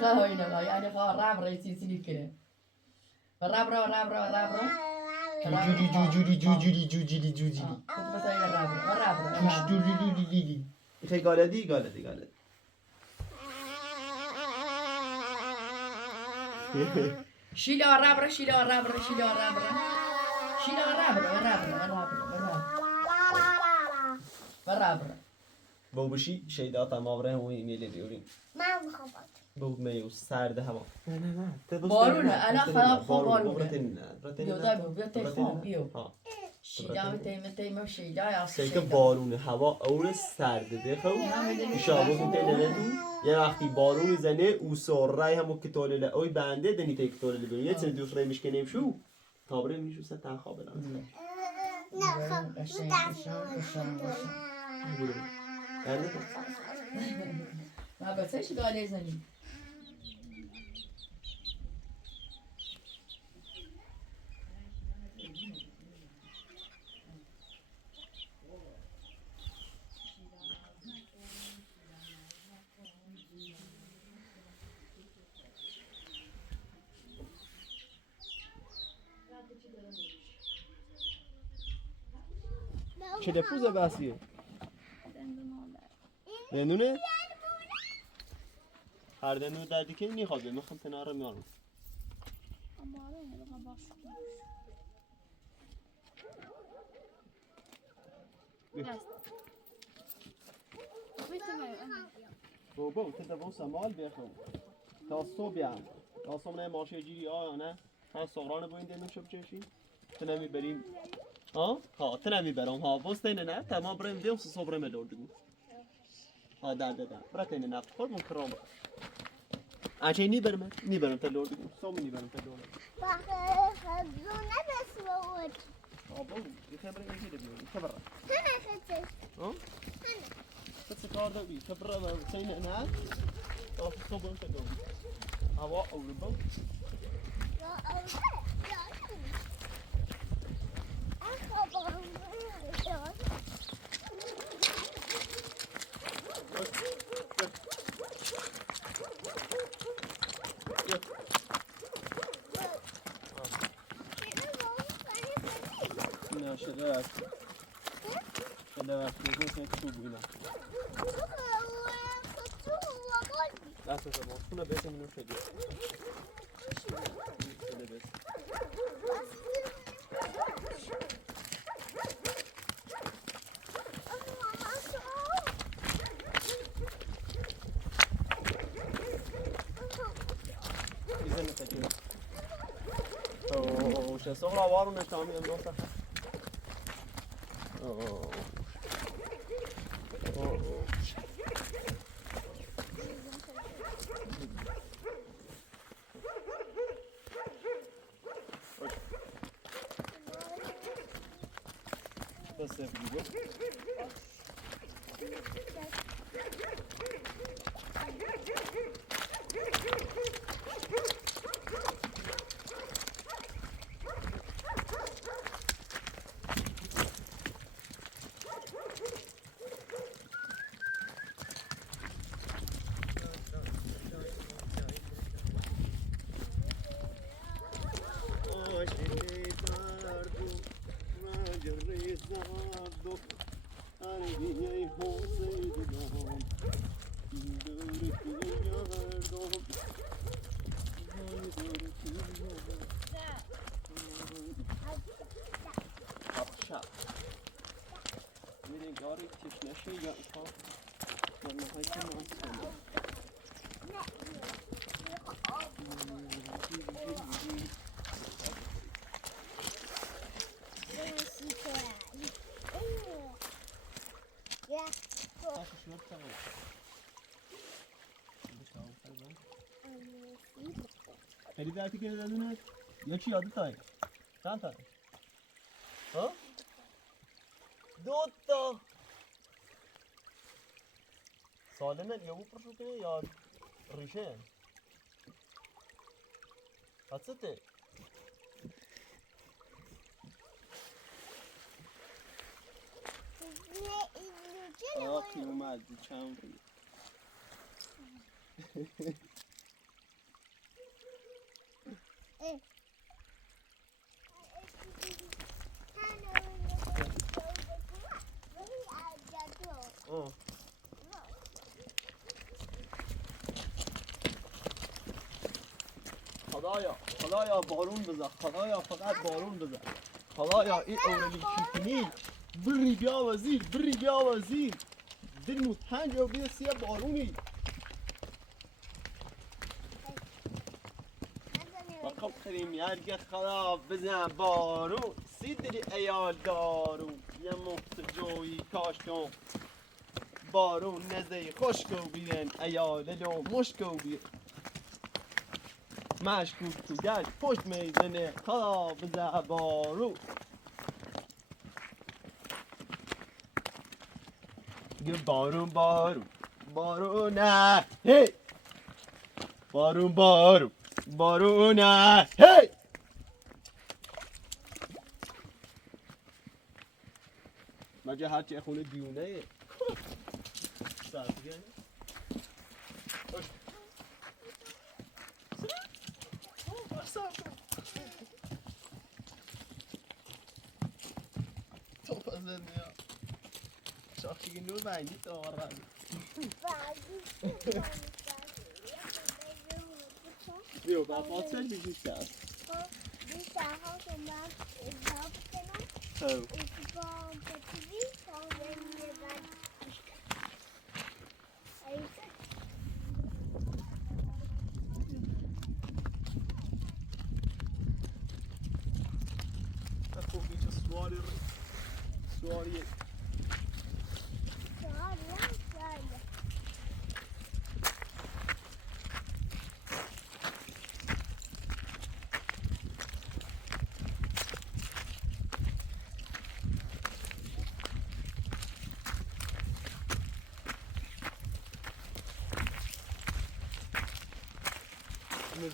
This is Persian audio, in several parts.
خاينة يعني خا راب رئيسي سنيكره رابرة جوجی كنت بس هي رابرة خیلی گالدی شيلها رابرة بابوشی شیدا تمام همون ایمیل دیوریم من میخوام بود میو سرد هوا نه بارونه انا خلاص بارونه بیا شیدا تیم شیدا یا سیکه بارونه هوا اول سرده بخو شابو میتونه یه وقتی بارون میزنه او سرای همو که توله اوی بنده دنی تک توله ببین یه چیز دوست رایمش کنیم شو تابره میشو سه تن خوابه نه ما بسش قاله زنی چه دپوزه بسیه دندونه هر دندون دردی که نیخوابه میخوام تناره میارم بابا تبدأ بوسا مال بياخو تاسو بیام تاسو نه ماشه جیری نه من سغران با این دندون شب چشی تنمی بریم ها تنمی برام ها بوس نه تمام بریم دیم سو بریم لوردگو ها ده براتین نه خود من کرام آنچه نی برم تا لوردگو سومی نی برم تا لوردگو خزونه بس بود بابا خبر اینجوری بیاری خبر هنه خدش بس کار داری خبر ما سین نه تا صبح انت داری هوا اول بو نه شده است بزنید تو بودم دست زمان خونه بسیم اینو شدی شده بس ایزن نتجیب اوه صغرا وارو نتامی اندوسه That's خریداری که دادونه یا چی یادت داری؟ چند تا؟ ها؟ 2 تا سالمه یا بو پرشو کنه یا ریشه؟ حدسته؟ آقی اومد چند روی خدایا بارون بزن، خدایا فقط بارون بزن، خدایا این اورالی کنی بری بیا وزیر دلمو تنگ و بیا سیه بارونی بخب خریم یرگه خدا بزن بارون سی دلی ایال دارون یه مخت جویی کاشتون بارون نزدی خشکو بیرن ایال لون مشکو بیرن مشکوک تو گشت پشت میزنه خدا بزن بارون یه بارون نه هی بارون نه هی مگه هرچی خونه دیونه سرفیه تو پزنده شاخی نور بندی تو آرد بیو با فاصل بیشی کرد خوب بیچه سواری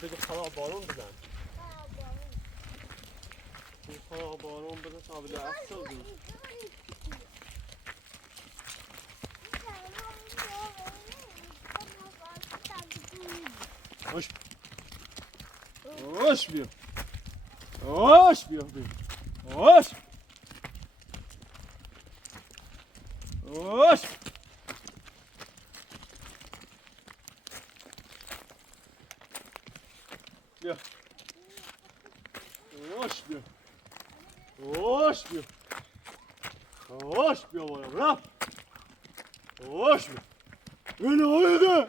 بگو خدا بارون بزن خدا بارون بزن تا بده اصل بود Hoş bir. Hoş bir. Hoş. Hoş. Bir. Hoş bir. Hoş bir. Hoş bir bana bırak. Hoş bir. Öyle haydi.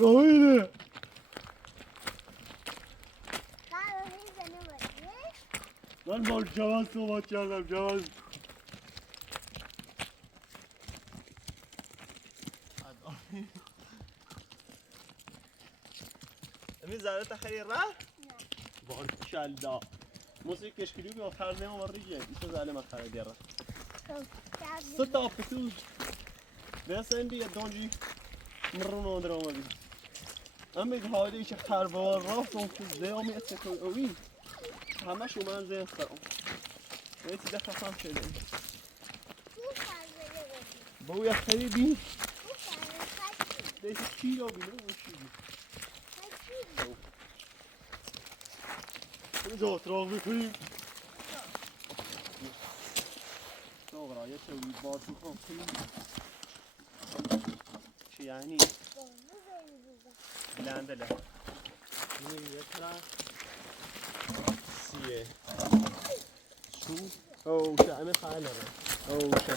Haydi. من با جواز صحبت کردم جواز امین زرت خیلی راه؟ نه بارکالله موسیقی کشکیلو بیا خرده ما ریجه ایشو زاله ما خرده دیره ستا پتوز بس این بیا دانجی مرون آدر آمدی امید حالی ایش خربار راه دون خوز دیامی اتکن اوی همه شو من زیر خرم نیتی دخل خم شده باوی خیلی بین دیتی چی را بینه اون چی بین اینجا اتراق بکنیم ناغرا یه چوی بارتو خم کنیم چی یعنی؟ بلنده له این یه طرف سیه شو او شامل خاله او شا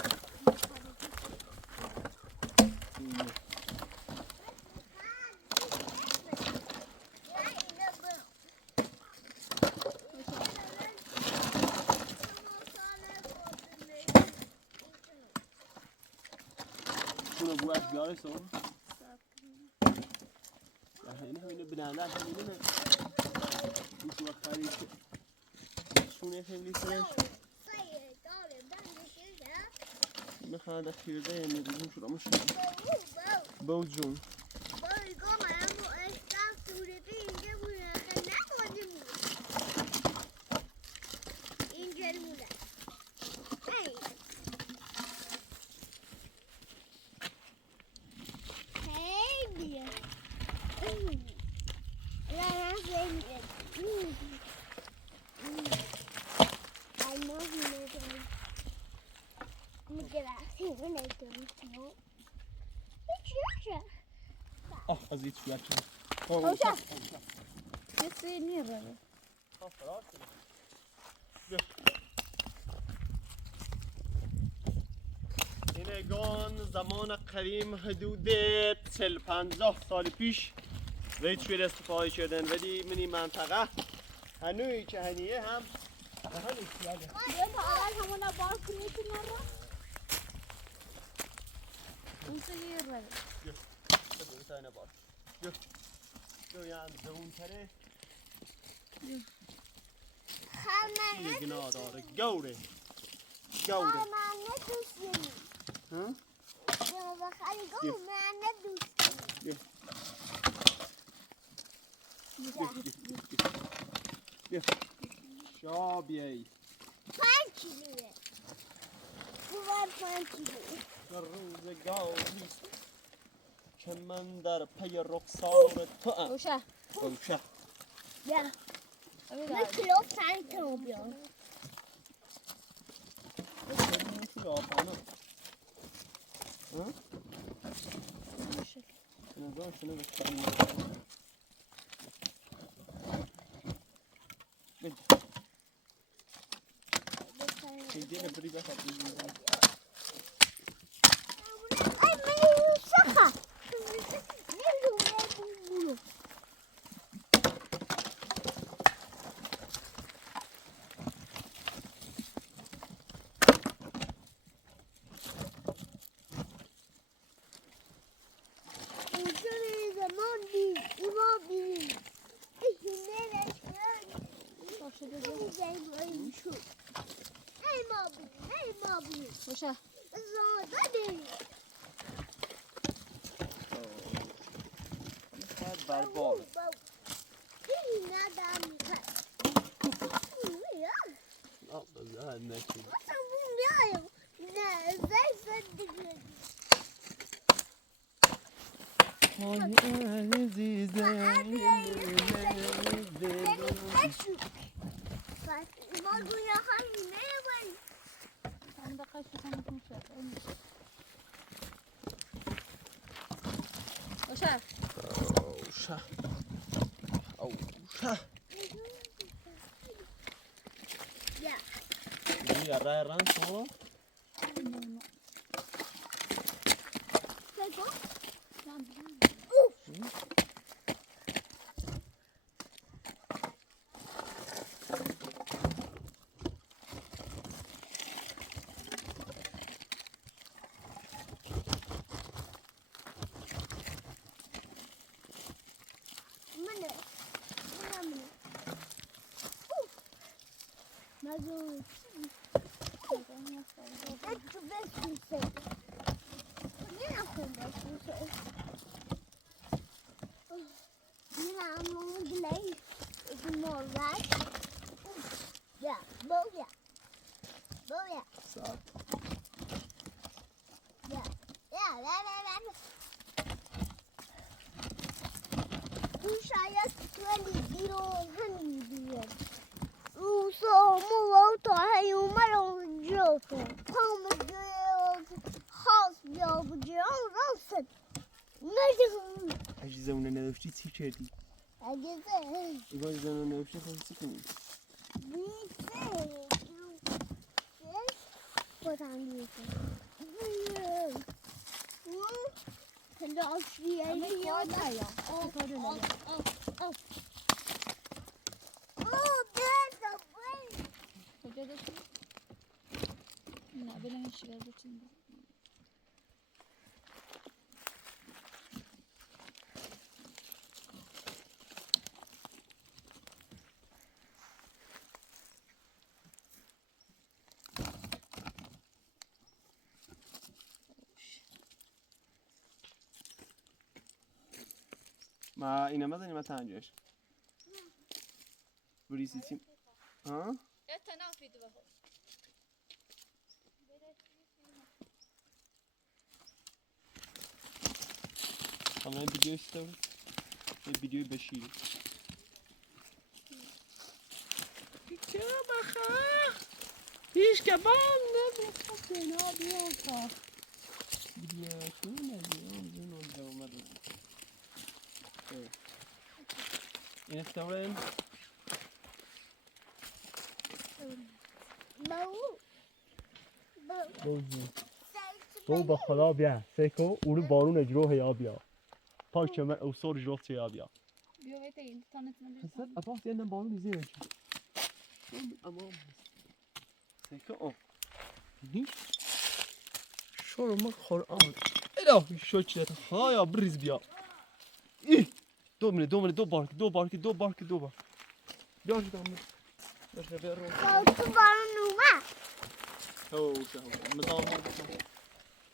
شنو بو اشجار سو هنا هنا بلانده هنا شو خارج شونه خیلی سرش میخواد خیرده میدونیم شو رامش بود جون میگرفتیم این ایتونو هیچ نشه از هیچ بچه اوشا کسی نیره اینگان زمان قدیم حدود 40-50 سال پیش وید شوید استفاده شدن ولی منی منطقه هنوی که هنیه هم هنوی سیاده یه تا اول همون باز کنیتون رو اون سگیر رو بگو تاینه باز جو یعنی زون تره یه گناه داره گوره من ندوست داریم ها؟ جناب بخری گو من ندوست داریم شابیه 5 کیلوه بوار 5 کیلوه در روزگاری که من در پی رخسار تو ام اوشا اوشه یا من کیلو 5 تا بیام نمیسی آفانه ها؟ نظام شنو بکنی خیلی نبری بخواد ای من شخه نمیدونم اوشا برباب نشید هم دقیقه شکنم کنشد اوشا اوشه یه رای شما شاید ولی بیرون همین بیاد روسا مو تا هیومه رو جو پام خاص بیا بجان راست نجم اجازه اونه نداشتی چی کردی؟ اجازه ایگاه اجازه اونه نداشتی خواهی کنی؟ بیسه بودم بیسه تلاشیه یاد نیا کجا داشتی؟ نه بله هیچی از بچین ما اینه مدنی ما تنجش بریسی تیم ها؟ تنافی دو بخور حالا این ویدیو استو این ویدیو بشیر چه بخواه هیچ که بام این استورن بو با خدا بیا سیکو اونو بارون اجرو هیا بیا پاک چمه او سور اجرو هیا بیا بیا ویت این تانت من حسد اباس یه بارون زیر اما سیکو او نی شور ما قرآن الهی شکرت خدایا بریز بیا ای دو بار بیا جدا باشه برو تو بارون اومد اوه مدام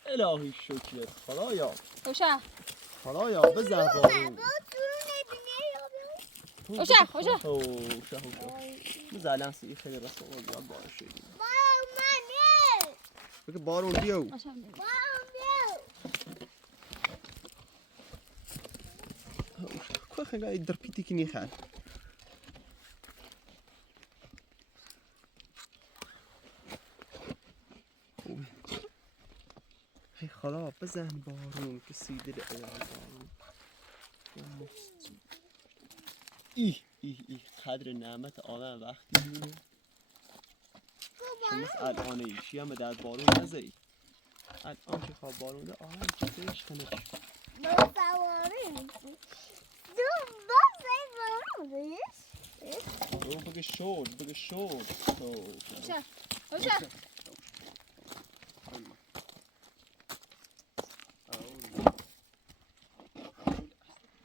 الهی شکرت خدایا خدایا بزن بارون اوه مزالان سی خیلی رسول الله باشه بگه بارون بیاو خیلی خیلی در پیتی که نیخن هی خدا بزن بارون که سیده بارون ای قدر نعمت آدم وقتی میبینه شما الان ایشی هم در بارون نزهی الان که خواب بارون ده آدم کسیش کنه بگه شد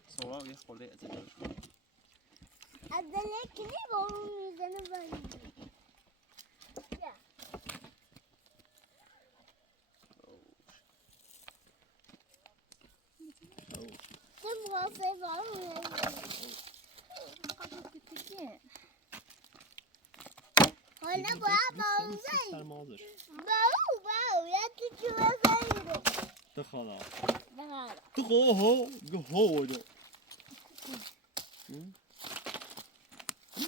سورا یه خورده از این عدله کنی بارون میزنه بارون چه مواسه بارون حالا باید بارون زنی باو یکی چوه زنیره دخلا دخلا هو دو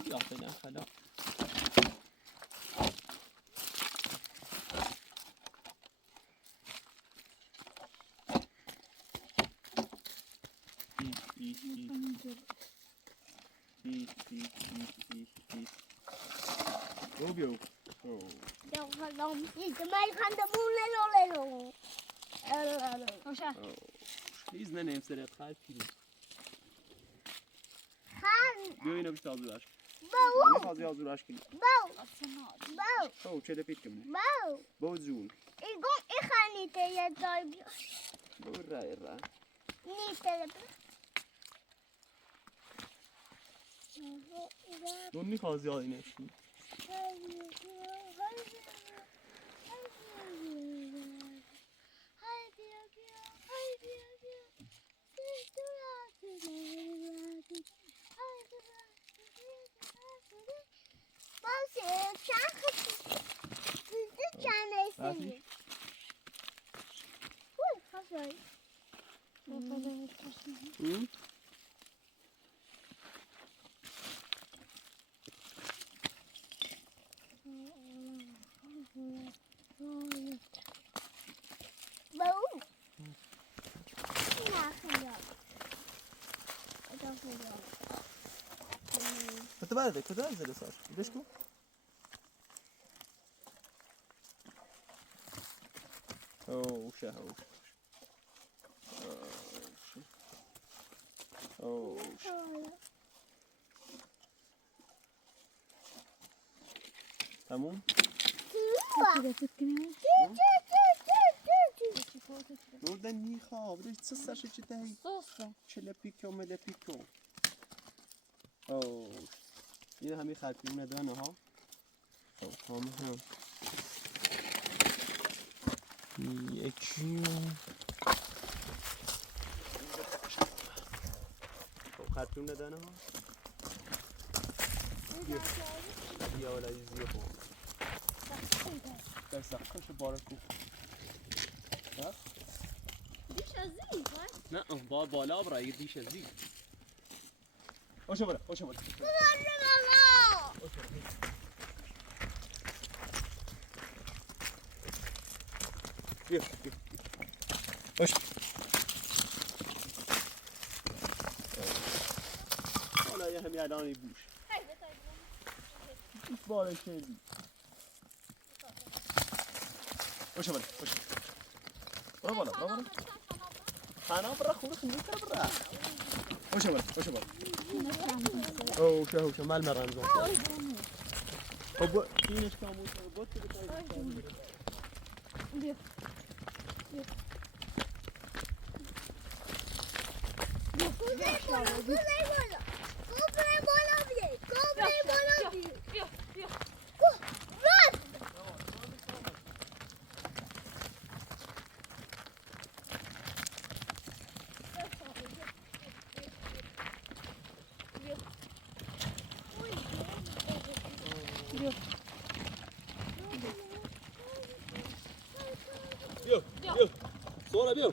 یا فعلا خلا بیو هیز ننیم سرت خواهد پیریم بیو اینو بیشت آزورش باو خواهد آزورش کنی چه دپیت کنی باو زون ای خانیته یه دار بیا باو رای نیسته دونی خواهد زیاد اینش کنی بتبارده كذا زي صار بيشكو اوه شهو اوه تمام نوردن میخواب بدش چه سرشه چه دهی چله پیکو مله پیکو اوه این همین خرپیونه دانه ها خب همه هم یکی خب خرپیونه دانه ها یا ولا یزیه خب در سخنش بارکو بیش از این نه بالا برای بیش از این اوشه برا بیا باش حالا یه همی الانی بوش این باره شدی باشه بالا باشه برو بالا برو بالا خانا برا خونه خونه کرد برا باشه بالا باشه بالا اوشه اوشه مال مرانزون خب اینش کامون بود که بتایی بیا بیا بیا سوال بیا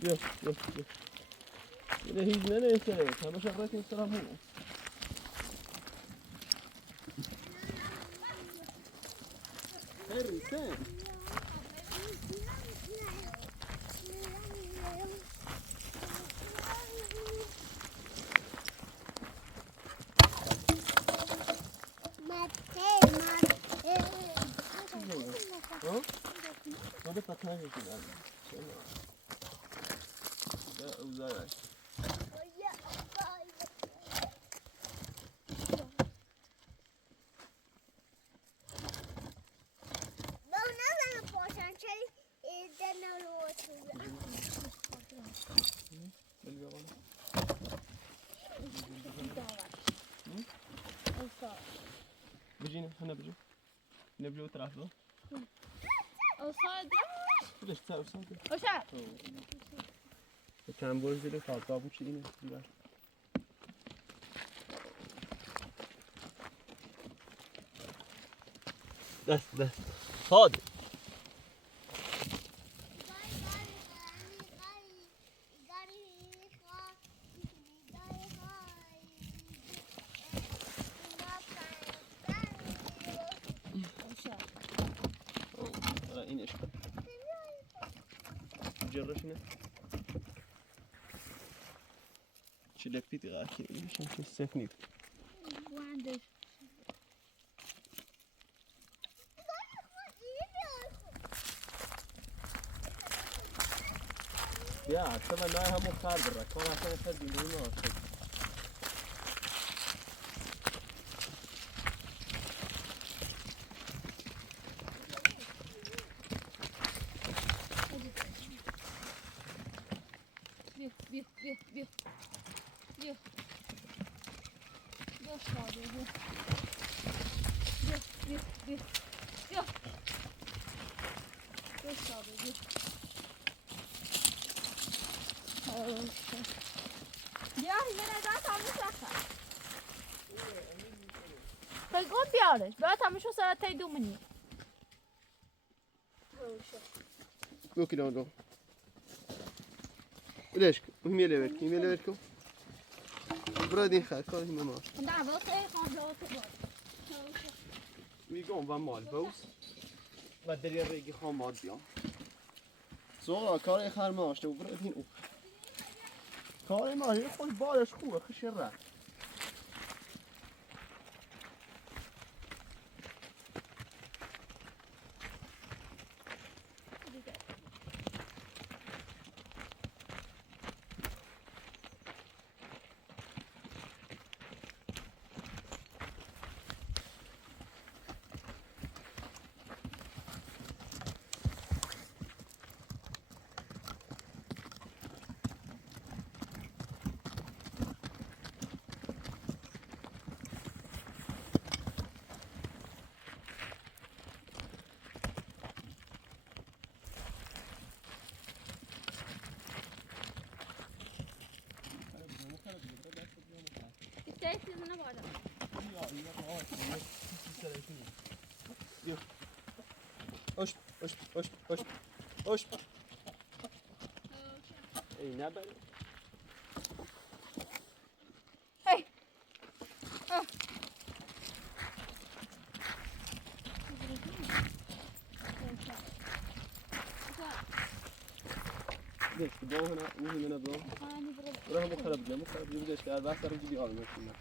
بیا بیا بیا اینه هیچ ننیسته همه شغلت این سرم هون هری سن ما ده فتنه کنم ده اوزاره بجينا هنا بجو نبجو ترافلو اوساید ليش تساوي صوتي اوساید كان بوز دي خالص ابو شيء ده هاد این ايش جرشنا شلفتي غاكي ايش انت السفني وعندك يا طبعا لا هم خارج برا كون عشان تدي منو بیا ساده بیا ساده بیا یه نگاه تموش نکن بگم بیارش باید تموش رو سرت تای دومنی Go كده go. ليش؟ مهم يلعبكم. برادين خال كل هم ما. Vi går var malbos. Vad det är regi hamad ja. Så kar är خرماش تو برادين او. کار ما هی خوش بالش خوبه خشره. Osh. Ey ne haber? بدش تبغى هنا وهنا بضم راح مخرب جا مخرب جا بدش كار بس رجع بيار ماشينا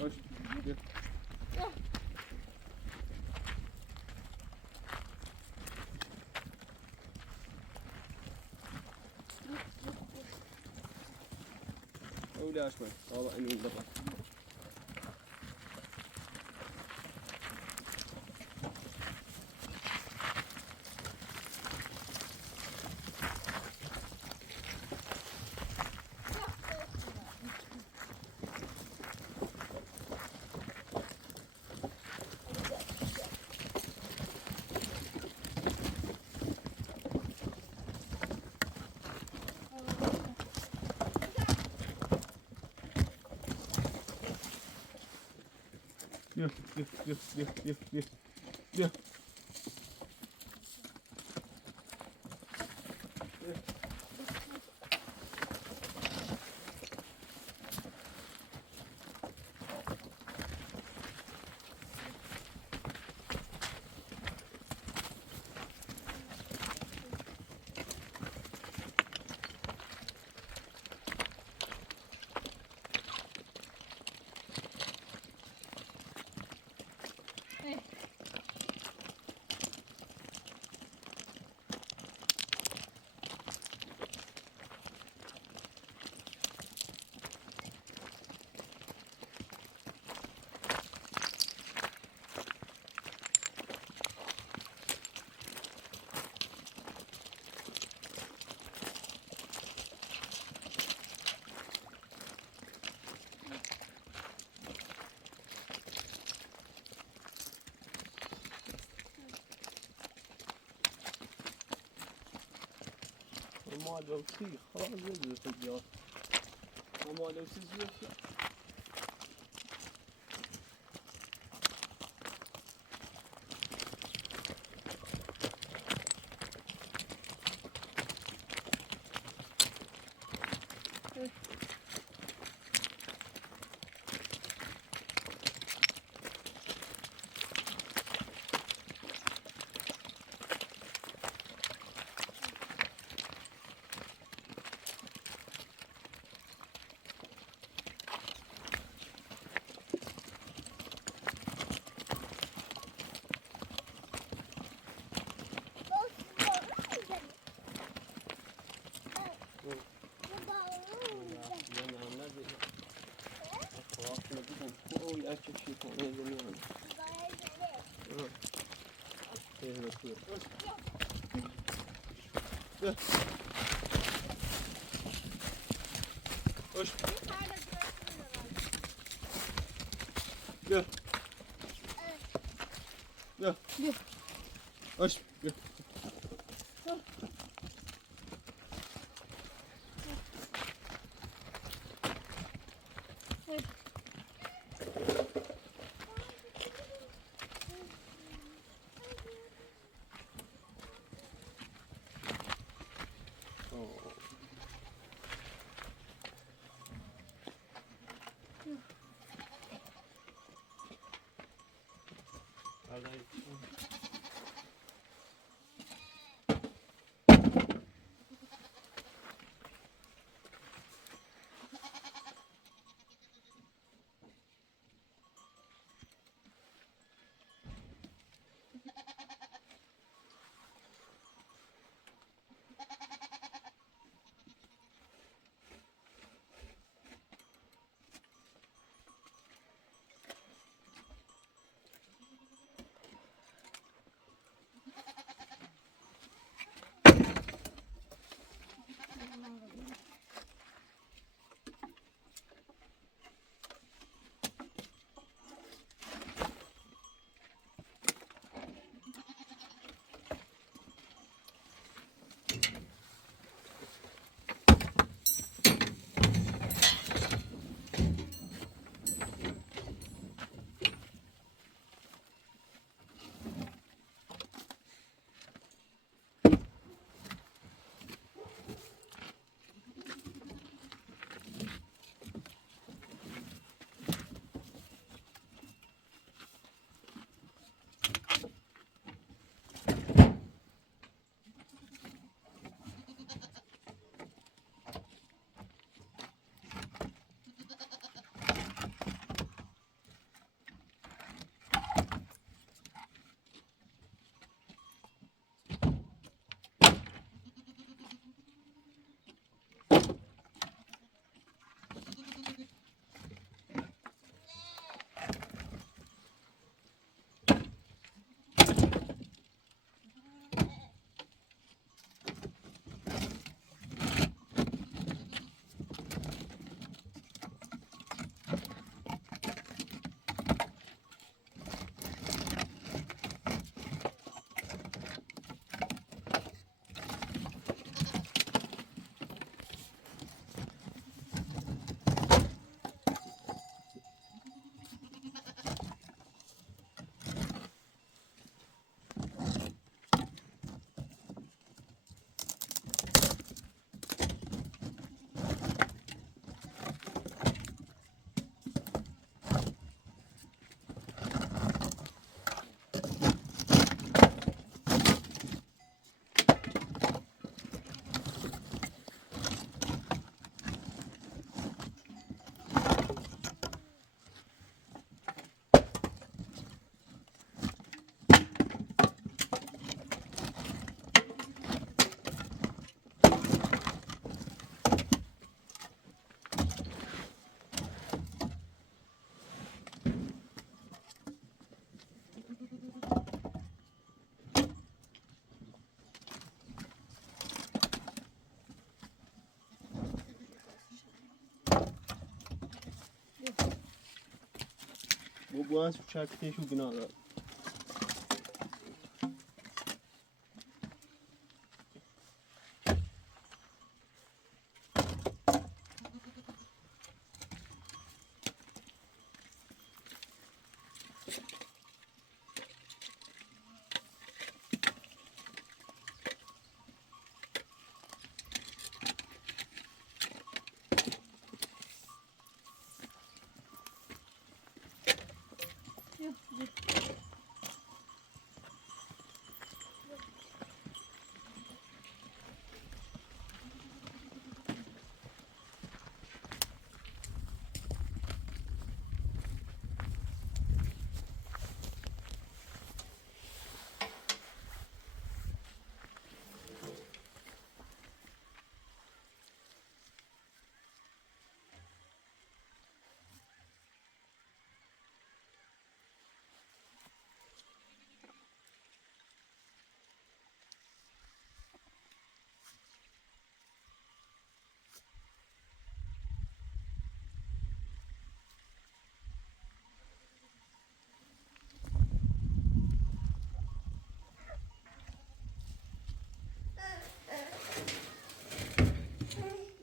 وش أولي أشمل والله إني بطل Yeah. ما لو سي خلاص يجي في الجار ما لو سي أكل شيء ثاني جميعا. إيه بكير. وش؟ يا. يا. يا. وش؟ يا. بوان سو چکتش و گناه دار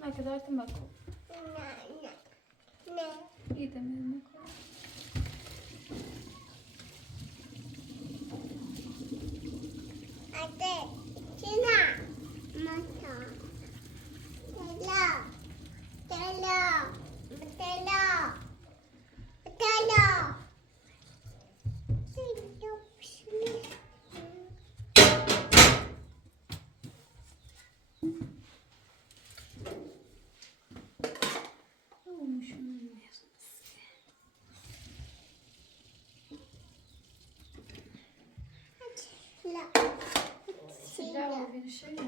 ما kadar tembakau. İyi de mi? Sıcak bir şey mi?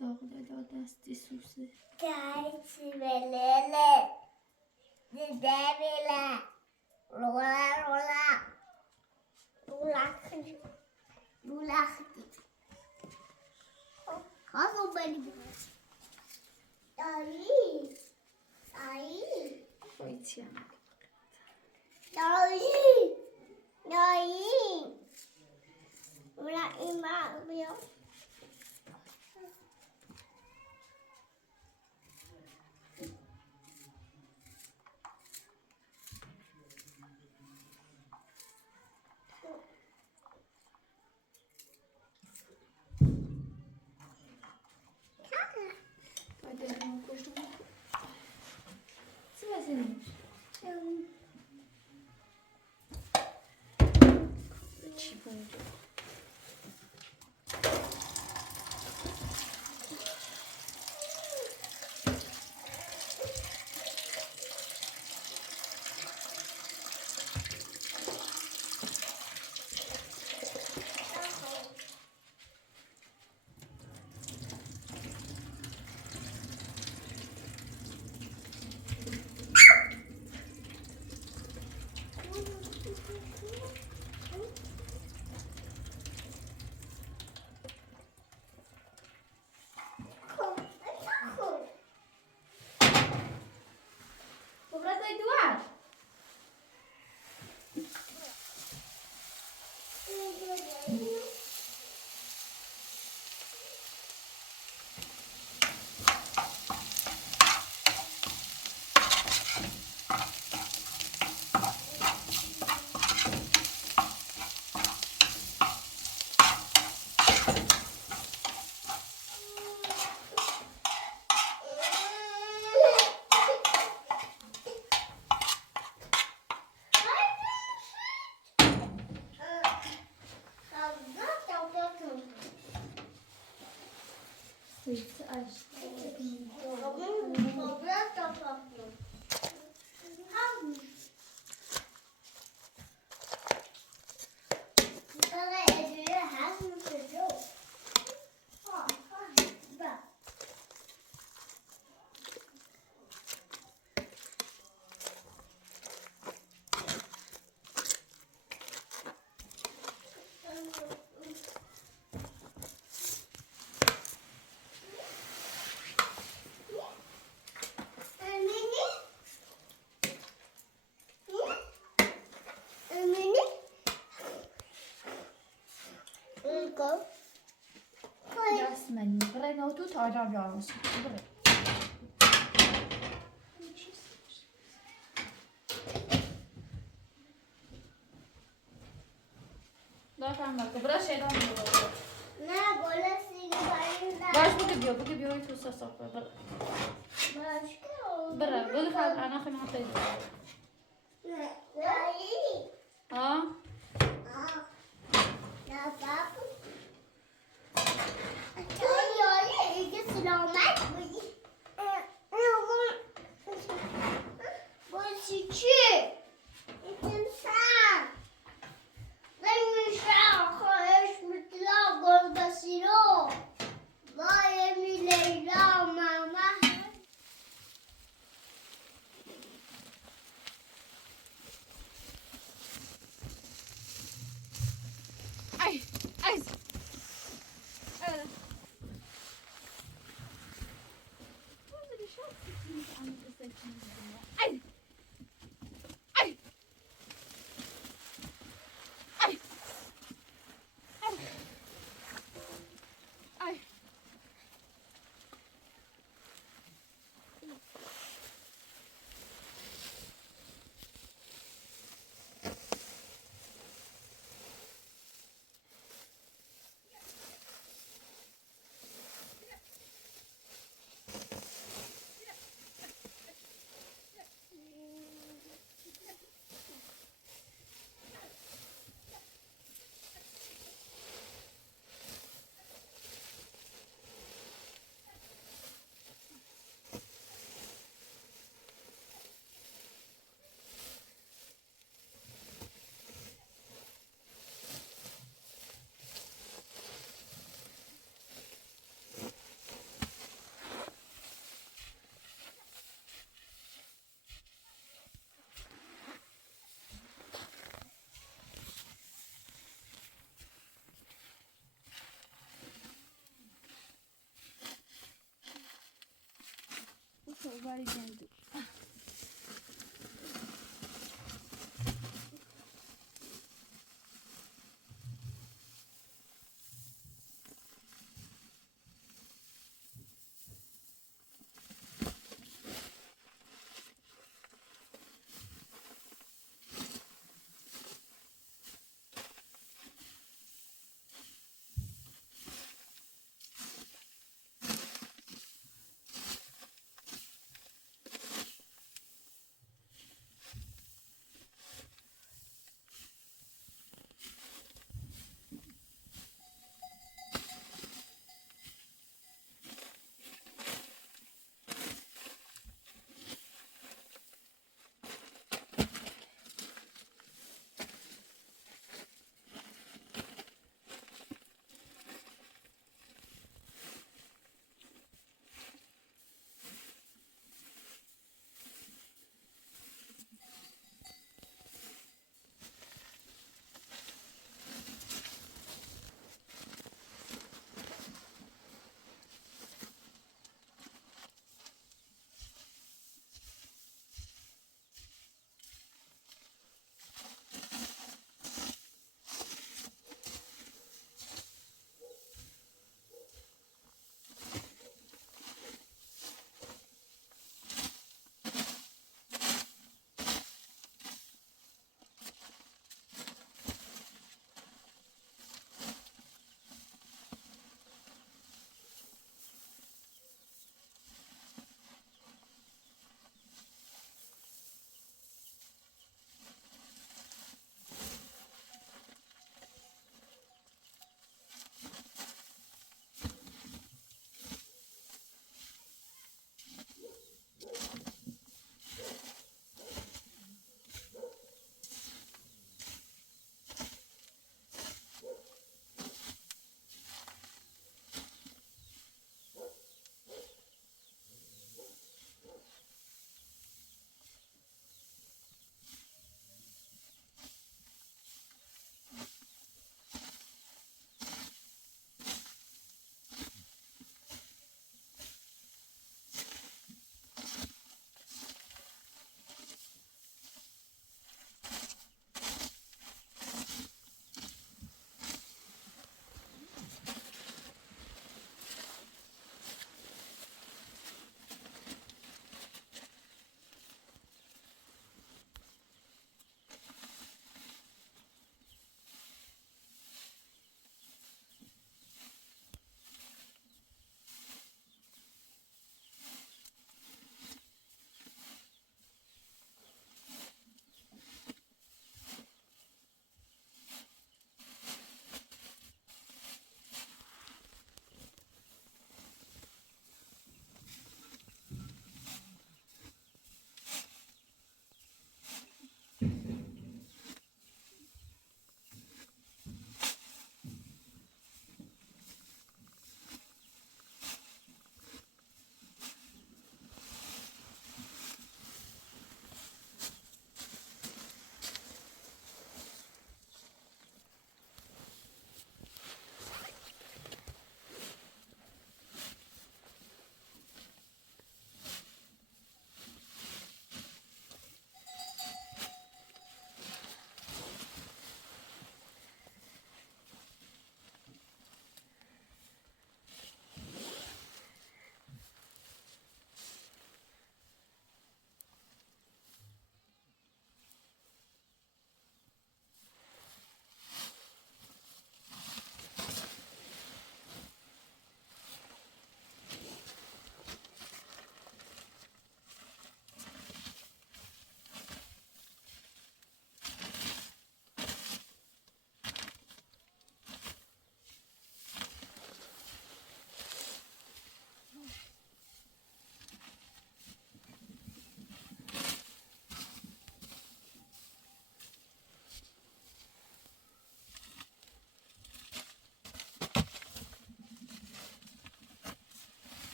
Dağda desti susi. Koyacağım. Hadi ben koştum. Sıra senin. Çipon. Powracaj tu aż. Sırtı aç. Ayran yağmış. Daha kalmadı. Biraz şeyden olur. Ne böyle sinirlerimden. Baş bu gibi oyun tutsa sakla. Başka oldu. Bırak. Böyle kal. Ana kıyma ataydı. Ne? Ha? Ya bak. Öyle ilgi selamet bu. Bu küçük. İnsan. Demişler kardeş mutlu golbasiro. Vay Leyla mama. Ay. Ay. Ay. Ay. Ay. Ay. So very gentle.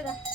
بده.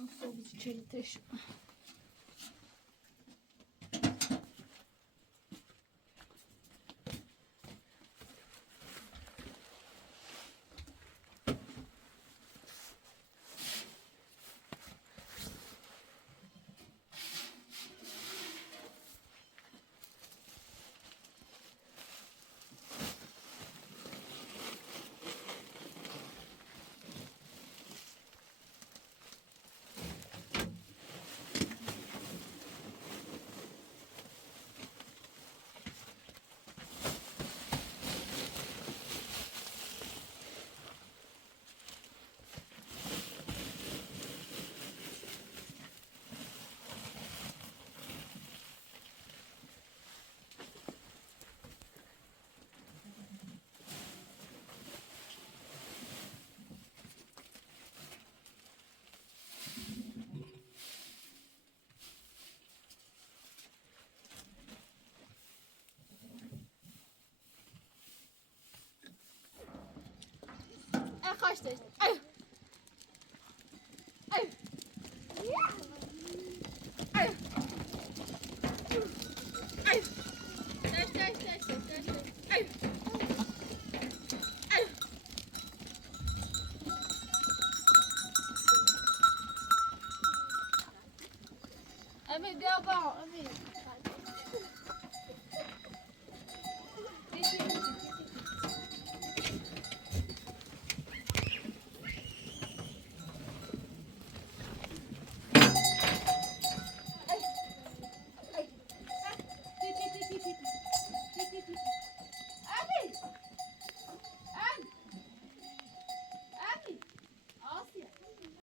Nasıl oldu çeliteş?